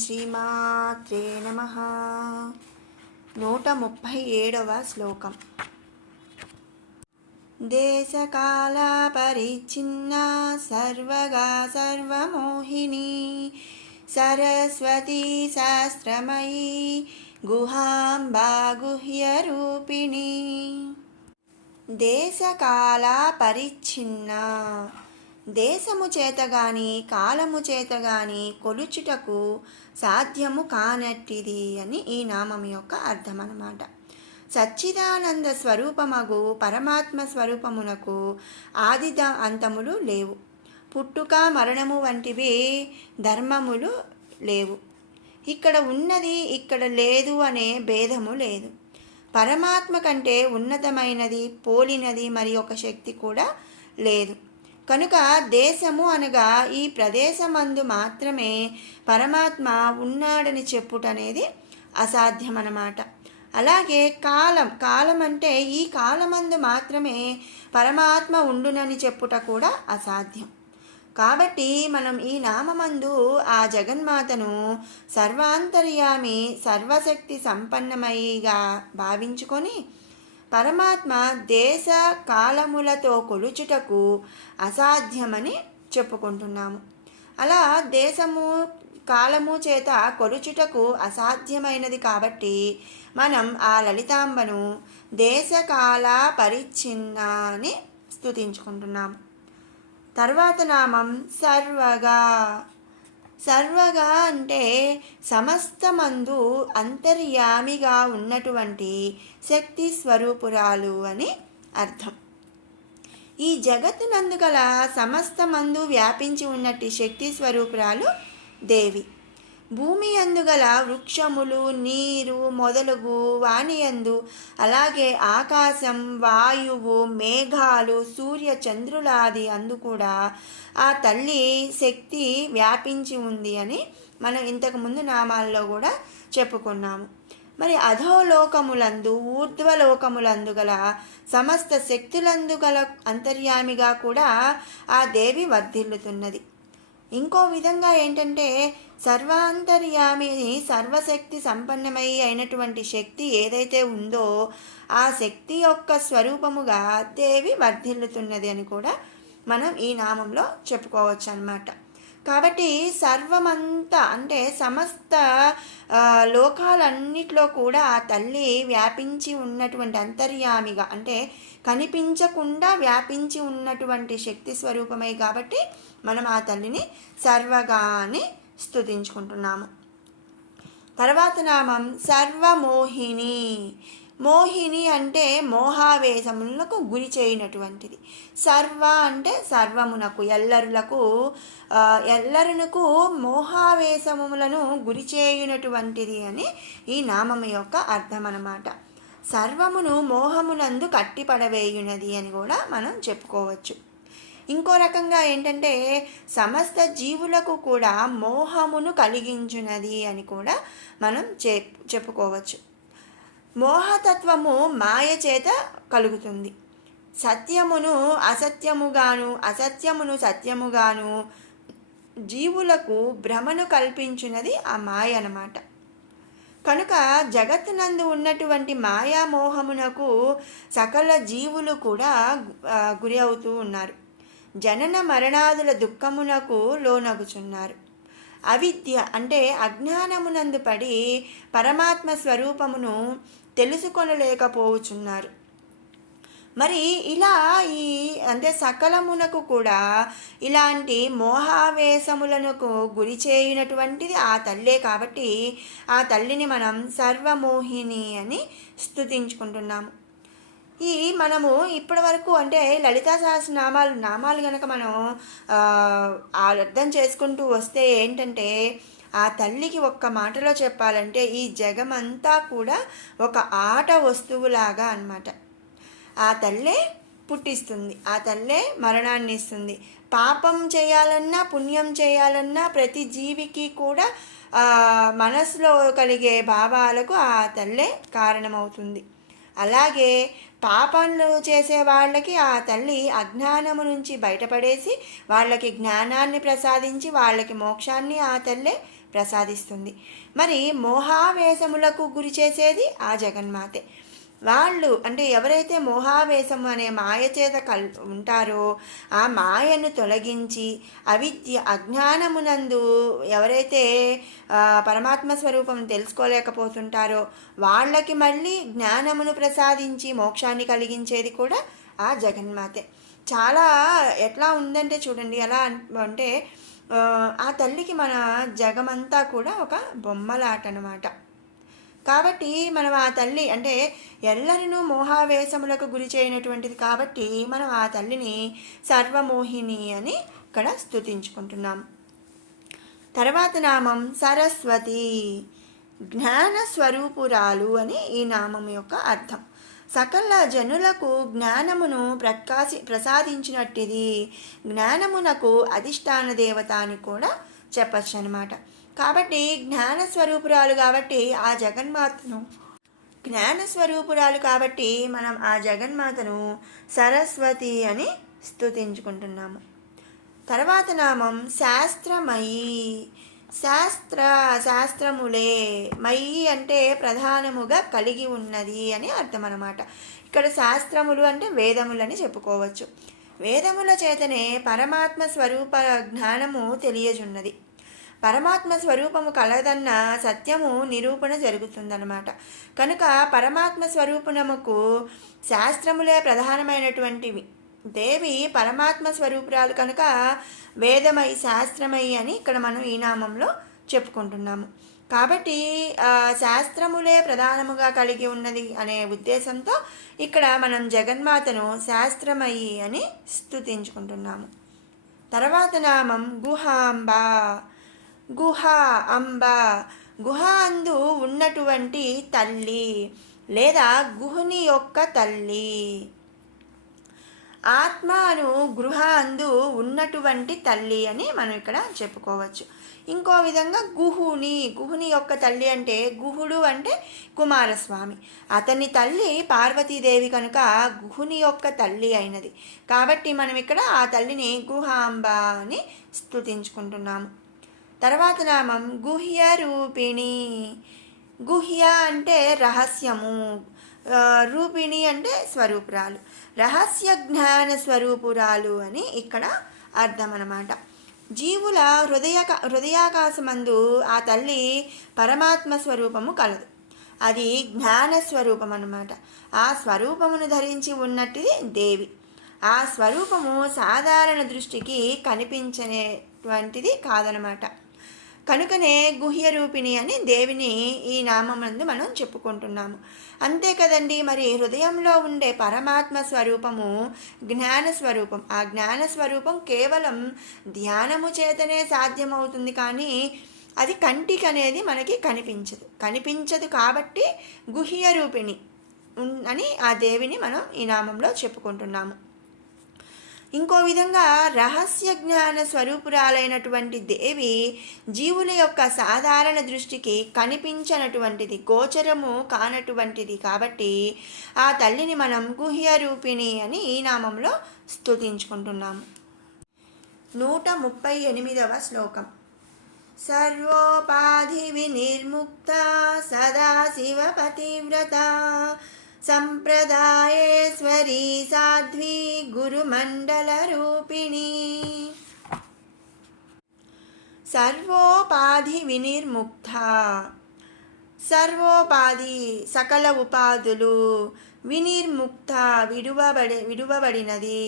శ్రీమాత్రే నమః. 137వ శ్లోకం. దేశకాల పరిచ్ఛిన్నా సర్వగా సర్వమోహిని సరస్వతీ శాస్త్రమయీ గుహాంబా గుహ్యరూపిణి. దేశకాల పరిచ్ఛిన్న, దేశము చేత గాని కాలము చేత గాని కొలుచుటకు సాధ్యము కానట్టిది అని ఈ నామం యొక్క అర్థం అన్నమాట. సచ్చిదానంద స్వరూపమగు పరమాత్మ స్వరూపమునకు ఆది అంతములు లేవు. పుట్టుక మరణము వంటివి ధర్మములు లేవు. ఇక్కడ ఉన్నది ఇక్కడ లేదు అనే భేదము లేదు. పరమాత్మ కంటే ఉన్నతమైనది పోలినది మరి ఒక శక్తి కూడా లేదు. కనుక దేశము అనగా ఈ ప్రదేశమందు మాత్రమే పరమాత్మ ఉన్నాడని చెప్పుటనేది అసాధ్యమన్నమాట. అలాగే కాలం అంటే ఈ కాలమందు మాత్రమే పరమాత్మ ఉండునని చెప్పుట కూడా అసాధ్యం. కాబట్టి మనం ఈ నామమందు ఆ జగన్మాతను సర్వాంతర్యామి సర్వశక్తి సంపన్నమయిగా భావించుకొని పరమాత్మ దేశ కాలములతో కొలుచుటకు అసాధ్యమని చెప్పుకుంటున్నాము. అలా దేశము కాలము చేత కొలుచుటకు అసాధ్యమైనది కాబట్టి మనం ఆ లలితాంబను దేశకాల పరిచ్ఛిన్న అని స్తుతించుకుంటున్నాము. తర్వాత నామం సర్వగా. సర్వగా అంటే సమస్తమందు అంతర్యామిగా ఉన్నటువంటి శక్తి స్వరూపురాలు అని అర్థం. ఈ జగత్తునందు గల సమస్తమందు వ్యాపించి ఉన్నట్టి శక్తి స్వరూపురాలు దేవి. భూమి అందుగల వృక్షములు నీరు మొదలగు వానియందు, అలాగే ఆకాశం వాయువు మేఘాలు సూర్య చంద్రులాది అందు కూడా ఆ తల్లి శక్తి వ్యాపించి ఉంది అని మనం ఇంతకుముందు నామాల్లో కూడా చెప్పుకున్నాము. మరి అధోలోకములందు ఊర్ధ్వలోకములందు గల సమస్త శక్తులందు గల అంతర్యామిగా కూడా ఆ దేవి వర్ధిల్లుతున్నది. ఇంకో విధంగా ఏంటంటే సర్వాంతర్యామి సర్వశక్తి సంపన్నమై అయినటువంటి శక్తి ఏదైతే ఉందో ఆ శక్తి యొక్క స్వరూపముగా దేవి వర్ధిల్లుతున్నది అని కూడా మనం ఈ నామంలో చెప్పుకోవచ్చు అన్నమాట. కాబట్టి సర్వమంతా అంటే సమస్త లోకాలన్నిట్లో కూడా ఆ తల్లి వ్యాపించి ఉన్నటువంటి అంతర్యామిగా అంటే కనిపించకుండా వ్యాపించి ఉన్నటువంటి శక్తి స్వరూపమే కాబట్టి మనం ఆ తల్లిని సర్వగా అని స్తుతించుకుంటున్నాము. తర్వాత నామం సర్వమోహిని. మోహిని అంటే మోహావేశములకు గురి చేయనటువంటిది. సర్వ అంటే సర్వమునకు ఎల్లరునకు మోహావేశములను గురి చేయునటువంటిది అని ఈ నామము యొక్క అర్థం అన్నమాట. సర్వమును మోహమునందు కట్టిపడవేయునది అని కూడా మనం చెప్పుకోవచ్చు. ఇంకో రకంగా ఏంటంటే సమస్త జీవులకు కూడా మోహమును కలిగించున్నది అని కూడా మనం చెప్పుకోవచ్చు. మోహతత్వము మాయ చేత కలుగుతుంది. సత్యమును అసత్యముగాను అసత్యమును సత్యముగాను జీవులకు భ్రమను కల్పించున్నది ఆ మాయ అన్నమాట. కనుక జగత్తునందు ఉన్నటువంటి మాయామోహమునకు సకల జీవులు కూడా గురి అవుతూ ఉన్నారు. జనన మరణాదుల దుఃఖమునకు లోనగుచున్నారు. అవిద్య అంటే అజ్ఞానమునందు పడి పరమాత్మ స్వరూపమును తెలుసుకొనలేకపోవచ్చున్నారు. మరి ఇలా అంటే సకలమునకు కూడా ఇలాంటి మోహావేశములకు గురి చేయునటువంటిది ఆ తల్లే కాబట్టి ఆ తల్లిని మనం సర్వమోహిని అని స్తుతించుకుంటున్నాము. మనము ఇప్పటి వరకు అంటే లలితా సహస్రనామాలు నామాలు కనుక మనం అర్థం చేసుకుంటూ వస్తే ఏంటంటే ఆ తల్లికి ఒక్క మాటలో చెప్పాలంటే ఈ జగమంతా కూడా ఒక ఆట వస్తువులాగా అన్నమాట. ఆ తల్లే పుట్టిస్తుంది, ఆ తల్లే మరణాన్ని ఇస్తుంది. పాపం చేయాలన్నా పుణ్యం చేయాలన్నా ప్రతి జీవికి కూడా మనసులో కలిగే భావాలకు ఆ తల్లే కారణమవుతుంది. అలాగే పాపంలు చేసే వాళ్ళకి ఆ తల్లి అజ్ఞానము నుంచి బయటపడేసి వాళ్ళకి జ్ఞానాన్ని ప్రసాదించి వాళ్ళకి మోక్షాన్ని ఆ తల్లే ప్రసాదిస్తుంది. మరి మోహావేశములకు గురి చేసేది ఆ జగన్మాతే. వాళ్ళు అంటే ఎవరైతే మోహావేశం అనే మాయ చేత ఉంటారో ఆ మాయను తొలగించి అవిద్య అజ్ఞానమునందు ఎవరైతే పరమాత్మ స్వరూపం తెలుసుకోలేకపోతుంటారో వాళ్ళకి మళ్ళీ జ్ఞానమును ప్రసాదించి మోక్షాన్ని కలిగించేది కూడా ఆ జగన్మాతే. చాలా ఎట్లా ఉందంటే చూడండి, ఎలా అంటే ఆ తల్లికి మన జగమంతా కూడా ఒక బొమ్మలాట అనమాట. కాబట్టి మనం ఆ తల్లి అంటే ఎల్లరినూ మోహావేశములకు గురి చేయనటువంటిది కాబట్టి మనం ఆ తల్లిని సర్వమోహిని అని ఇక్కడ స్తుతించుకుంటున్నాం. తర్వాత నామం సరస్వతి, జ్ఞాన స్వరూపురాలు అని ఈ నామం యొక్క అర్థం. సకల జనులకు జ్ఞానమును ప్రసాదించినట్టిది, జ్ఞానమునకు అధిష్టాన దేవత అని కూడా చెప్పచ్చు అనమాట. కాబట్టి జ్ఞాన స్వరూపురాలు కాబట్టి ఆ జగన్మాతను మనం ఆ జగన్మాతను సరస్వతి అని స్తుతించుకుంటున్నాము. తర్వాత నామం శాస్త్రమయీ, శాస్త్రములే, మయి అంటే ప్రధానముగా కలిగి ఉన్నది అని అర్థం అన్నమాట. ఇక్కడ శాస్త్రములు అంటే వేదములని చెప్పుకోవచ్చు. వేదముల చేతనే పరమాత్మ స్వరూప జ్ఞానము తెలియజున్నది. పరమాత్మ స్వరూపము కలదన్న సత్యము నిరూపణ జరుగుతుందన్నమాట. కనుక పరమాత్మ స్వరూపమునకు శాస్త్రములే ప్రధానమైనటువంటివి. దేవి పరమాత్మ స్వరూపురాలు కనుక వేదమై శాస్త్రమయి అని ఇక్కడ మనం ఈ నామంలో చెప్పుకుంటున్నాము. కాబట్టి శాస్త్రములే ప్రధానముగా కలిగి ఉన్నది అనే ఉద్దేశంతో ఇక్కడ మనం జగన్మాతను శాస్త్రమయి అని స్తుతించుకుంటున్నాము. తర్వాత నామం గుహాంబ, గుహ అంబ, గుహ అందు ఉన్నటువంటి తల్లి లేదా గుహుని యొక్క తల్లి. ఆత్మను గృహ అందు ఉన్నటువంటి తల్లి అని మనం ఇక్కడ చెప్పుకోవచ్చు. ఇంకో విధంగా గుహుని యొక్క తల్లి అంటే గుహుడు అంటే కుమారస్వామి, అతని తల్లి పార్వతీదేవి కనుక గుహుని యొక్క తల్లి అయినది. కాబట్టి మనం ఇక్కడ ఆ తల్లిని గుహాంబ అని స్తుతించుకుంటున్నాము. తర్వాత నామం గుహ్య రూపిణి, గుహ్య అంటే రహస్యము, రూపిణి అంటే స్వరూపురాలు, రహస్య జ్ఞాన స్వరూపురాలు అని ఇక్కడ అర్థం అన్నమాట. జీవుల హృదయాకాశమందు ఆ తల్లి పరమాత్మ స్వరూపము కలదు. అది జ్ఞాన స్వరూపం అన్నమాట. ఆ స్వరూపమును ధరించి ఉన్నట్టుది దేవి. ఆ స్వరూపము సాధారణ దృష్టికి కనిపించేటువంటిది కాదనమాట. కనుకనే గుహ్య రూపిణి అని దేవిని ఈ నామమందు మనం చెప్పుకుంటున్నాము. అంతే కదండి. మరి హృదయంలో ఉండే పరమాత్మ స్వరూపము జ్ఞాన స్వరూపం. ఆ జ్ఞాన స్వరూపం కేవలం ధ్యానము చేతనే సాధ్యమవుతుంది, కానీ అది కంటికి అనేది మనకి కనిపించదు. కాబట్టి గుహ్య రూపిణి అని ఆ దేవిని మనం ఈ నామంలో చెప్పుకుంటున్నాము. ఇంకో విధంగా రహస్య జ్ఞాన స్వరూపురాలైనటువంటి దేవి జీవుల యొక్క సాధారణ దృష్టికి కనిపించనటువంటిది, గోచరము కానటువంటిది. కాబట్టి ఆ తల్లిని మనం గుహ్య రూపిణి అని ఈ నామంలో స్తుతించుకుంటున్నాము. 138వ శ్లోకం. సర్వోపాధి వినిర్ముక్త సదాశివ పతివ్రత సంప్రదాయేశ్వరీ సాధ్వి గురుమండల రూపిణి. సర్వోపాధి వినిర్ముక్త, సర్వోపాధి సకల ఉపాధులు, వినిర్ముక్త విడువబడినది,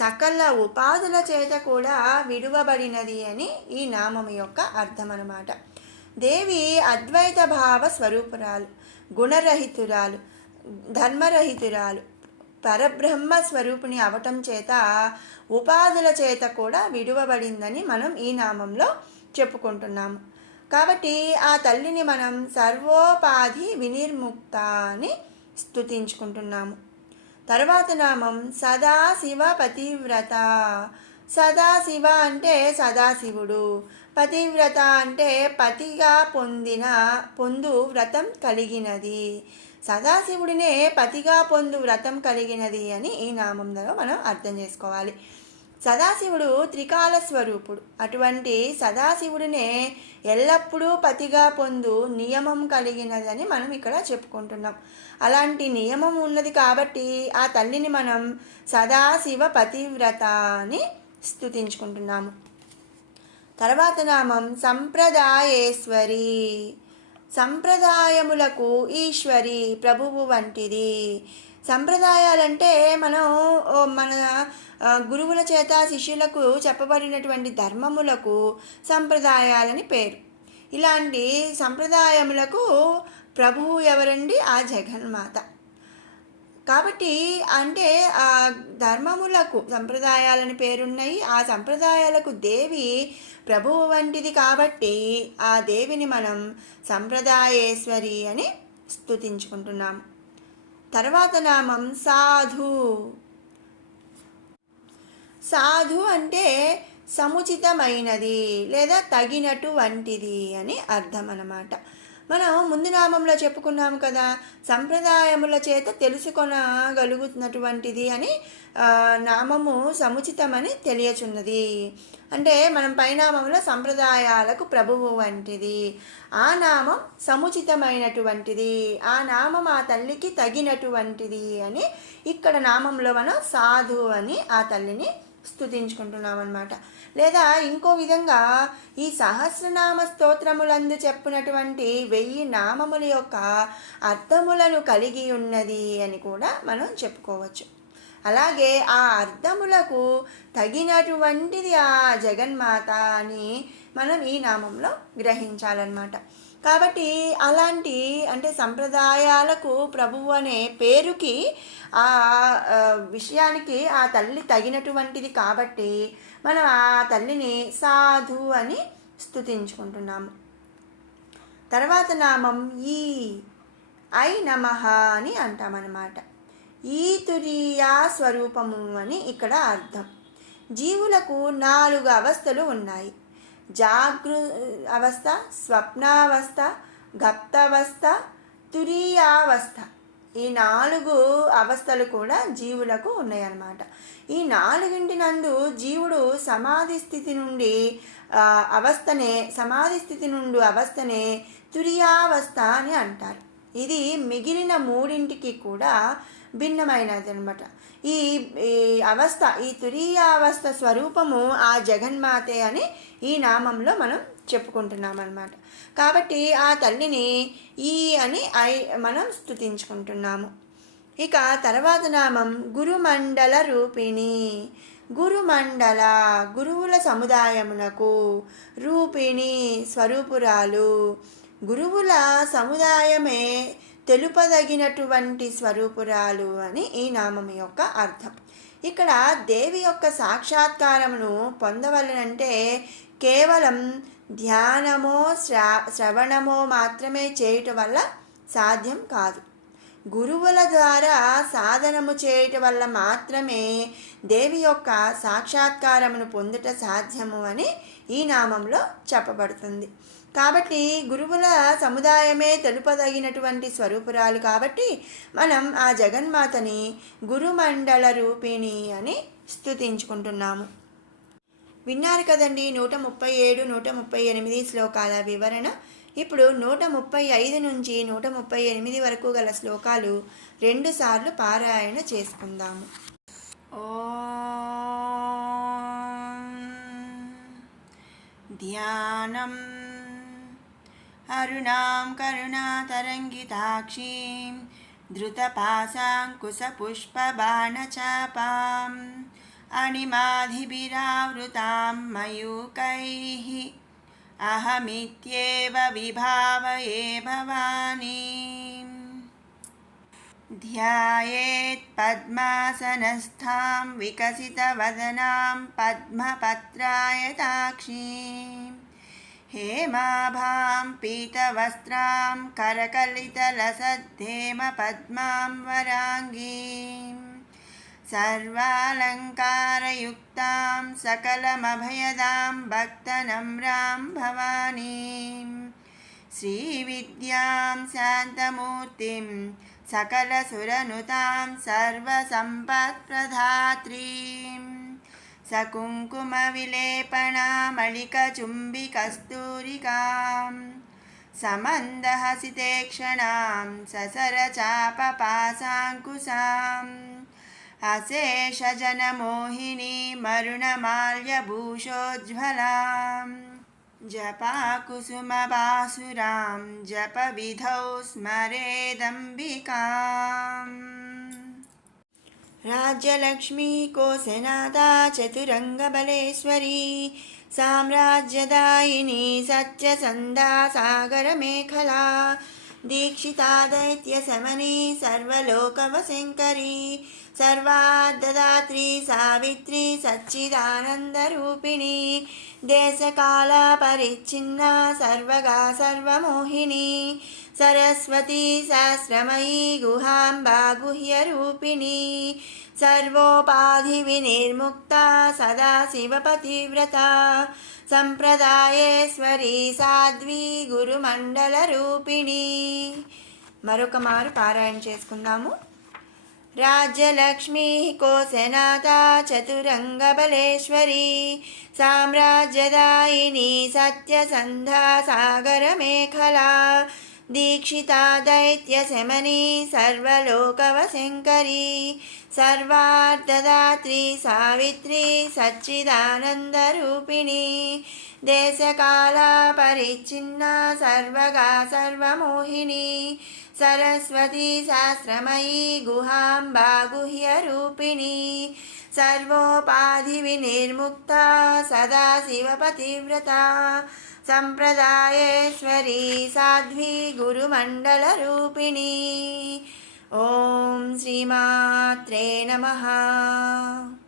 సకల ఉపాధుల చేత కూడా విడువబడినది అని ఈ నామం యొక్క అర్థం అన్నమాట. దేవి అద్వైత భావ స్వరూపురాలు, గుణరహితురాలు, ధర్మరహితురాలు, పరబ్రహ్మ స్వరూపిణి అవటం చేత ఉపాధుల చేత కూడా విడువబడిందని మనం ఈ నామంలో చెప్పుకుంటున్నాము. కాబట్టి ఆ తల్లిని మనం సర్వోపాధి వినిర్ముక్త అని స్తుతించుకుంటున్నాము. తర్వాత నామం సదాశివ పతివ్రత. సదాశివ అంటే సదాశివుడు, పతివ్రత అంటే పతిగా పొందు వ్రతం కలిగినది, సదాశివుడినే పతిగా పొందు వ్రతం కలిగినది అని ఈ నామంలో మనం అర్థం చేసుకోవాలి. సదాశివుడు త్రికాల స్వరూపుడు. అటువంటి సదాశివుడినే ఎల్లప్పుడూ పతిగా పొందు నియమం కలిగినదని మనం ఇక్కడ చెప్పుకుంటున్నాం. అలాంటి నియమం ఉన్నది కాబట్టి ఆ తల్లిని మనం సదాశివ పతివ్రత అని స్తుతించుకుంటున్నాము. తర్వాత నామం సంప్రదాయేశ్వరి. సంప్రదాయములకు ఈశ్వరి, ప్రభువు వంటిది. సంప్రదాయాలంటే మనం మన గురువుల చేత శిష్యులకు చెప్పబడినటువంటి ధర్మములకు సంప్రదాయాలని పేరు. ఇలాంటి సంప్రదాయములకు ప్రభువు ఎవరండి? ఆ జగన్మాత. కాబట్టి అంటే ఆ ధర్మములకు సంప్రదాయాలని పేరున్నాయి. ఆ సంప్రదాయాలకు దేవి ప్రభువు వంటిది కాబట్టి ఆ దేవిని మనం సంప్రదాయేశ్వరి అని స్తుతించుకుంటున్నాము. తర్వాత నామం సాధు. సాధు అంటే సముచితమైనది లేదా తగినటువంటిది అని అర్థం అన్నమాట. మనం ముందు నామంలో చెప్పుకున్నాము కదా, సంప్రదాయముల చేత తెలుసుకొనగలుగుతున్నటువంటిది అని నామము సముచితమని తెలియచున్నది. అంటే మనం పైనామంలో సంప్రదాయాలకు ప్రభువు వంటిది, ఆ నామం సముచితమైనటువంటిది, ఆ నామం ఆ తల్లికి తగినటువంటిది అని ఇక్కడ నామంలో మనం సాధు అని ఆ తల్లిని స్తుతించుకుంటున్నాం అన్నమాట. లేదా ఇంకో విధంగా ఈ సహస్రనామ స్తోత్రములందు చెప్పినటువంటి 1000 నామముల యొక్క అర్థములను కలిగి ఉన్నది అని కూడా మనం చెప్పుకోవచ్చు. అలాగే ఆ అర్థములకు తగినటువంటిది ఆ జగన్మాత అని మనం ఈ నామంలో గ్రహించాలన్నమాట. కాబట్టి అలాంటి అంటే సంప్రదాయాలకు ప్రభువు అనే పేరుకి ఆ విషయానికి ఆ తల్లి తగినటువంటిది కాబట్టి మనం ఆ తల్లిని సాధు అని స్తుతించుకుంటున్నాము. తర్వాత నామం ఈ ఐ నమః అని అంటామన్నమాట. ఈ తురీయా స్వరూపము అని ఇక్కడ అర్థం. జీవులకు 4 అవస్థలు ఉన్నాయి. అవస్థ, స్వప్నావస్థ, గప్తావస్థ, తురీయావస్థ. ఈ 4 అవస్థలు కూడా జీవులకు ఉన్నాయన్నమాట. ఈ 4 నందు జీవుడు సమాధి స్థితి నుండి అవస్థనే తురీయావస్థ అని అంటారు. ఇది మిగిలిన 3 కూడా భిన్నమైనది అనమాట. ఈ అవస్థ, ఈ తురీయావస్థ స్వరూపము ఆ జగన్మాతే అని ఈ నామంలో మనం చెప్పుకుంటున్నాం అన్నమాట. కాబట్టి ఆ తల్లిని ఈ అని మనం స్తుతించుకుంటున్నాము. ఇక తర్వాత నామం గురుమండల రూపిణి. గురుమండల గురువుల సముదాయమునకు, రూపిణి స్వరూపురాలు. గురువుల సముదాయమే తెలుపదగినటువంటి స్వరూపురాలు అని ఈ నామం యొక్క అర్థం. ఇక్కడ దేవి యొక్క సాక్షాత్కారమును పొందవలనంటే కేవలం ధ్యానమో శ్రవణమో మాత్రమే చేయటం వల్ల సాధ్యం కాదు. గురువుల ద్వారా సాధనము చేయటం వల్ల మాత్రమే దేవి యొక్క సాక్షాత్కారమును పొందుట సాధ్యము అని ఈ నామంలో చెప్పబడుతుంది. కాబట్టి గురువుల సముదాయమే తెలుపదగినటువంటి స్వరూపురాలు కాబట్టి మనం ఆ జగన్మాతని గురుమండల రూపిణి అని స్తుతించుకుంటున్నాము. విన్నారు కదండి 137, 138 శ్లోకాల వివరణ. ఇప్పుడు 135 నుంచి 138 వరకు గల శ్లోకాలు 2 సార్లు పారాయణ చేసుకుందాము. ధ్యానం అరుణాం కరుణాతరంగితాక్షీం ధృతపాశాంకుశపుష్పబాణచాపాం అణిమాధిభిరావృతాం మయూకైః అహమిత్యేవ విభావయే భవానీం. ధ్యాయేత్ పద్మాసనస్థాం వికసితవదనాం పద్మపత్రాయతాక్షీం హేమాభాం పీతవస్త్రాం కరకలితలసద్ధేమ పద్మాం వరాంగీం సర్వాలంకారయుక్తాం సకలమభయదాం భక్తనమ్రాం భవానీం శ్రీవిద్యాం శాంతమూర్తిం सकलसुरनुतां सर्वसम्पत्प्रदात्रीं सकुङ्कुमविलेपनामलिकचुम्बिकस्तूरिकां समन्दहसितेक्षणां ससरचापपासाङ्कुशाम् अशेषजनमोहिनी मरुणमाल्यभूषोज्ज्वलां जपाकुसुमबासुरां जपविधौ स्मरेदम्बिकाम् राज्यलक्ष्मी कोशनादा चतुरङ्गबलेश्वरी साम्राज्यदायिनी सत्यसन्धा सागरमेखला दीक्षिता दैत्यशमनी सर्वलोकवशङ्करी सर्वार्धदात्री सावित्री सच्चिदानन्दरूपिणी देशकालपरिच्छिन्ना सर्वगा सर्वमोहिनी सरस्वती सहस्रमयी गुहाम्बा गुह्यरूपिणी सर्वोपाधिविनिर्मुक्ता सदाशिवपतिव्रता సంప్రదాయేశ్వరి సాధ్వి గురుమండలరూపిణి. మరొక మారు పారాయణ చేసుకుందాము. రాజ్యలక్ష్మీ కోశనాథ చతురంగబలేశ్వరి సామ్రాజ్యదాయిని సత్యసంధా సాగరమేఖలా దీక్షితా దైత్యశమనీ సర్వలోకవశంకరీ सर्वार्धदात्री सावित्री सच्चिदानन्दरूपिणी देशकालपरिच्छिन्ना सर्वगा सर्वमोहिनी सरस्वती सहस्रमयी गुहाम्बा गुह्यरूपिणी सर्वोपाधिविनिर्मुक्ता सदाशिवपतिव्रता सम्प्रदायेश्वरी साध्वी गुरुमण्डलरूपिणी. ఓం శ్రీమాత్రే నమః.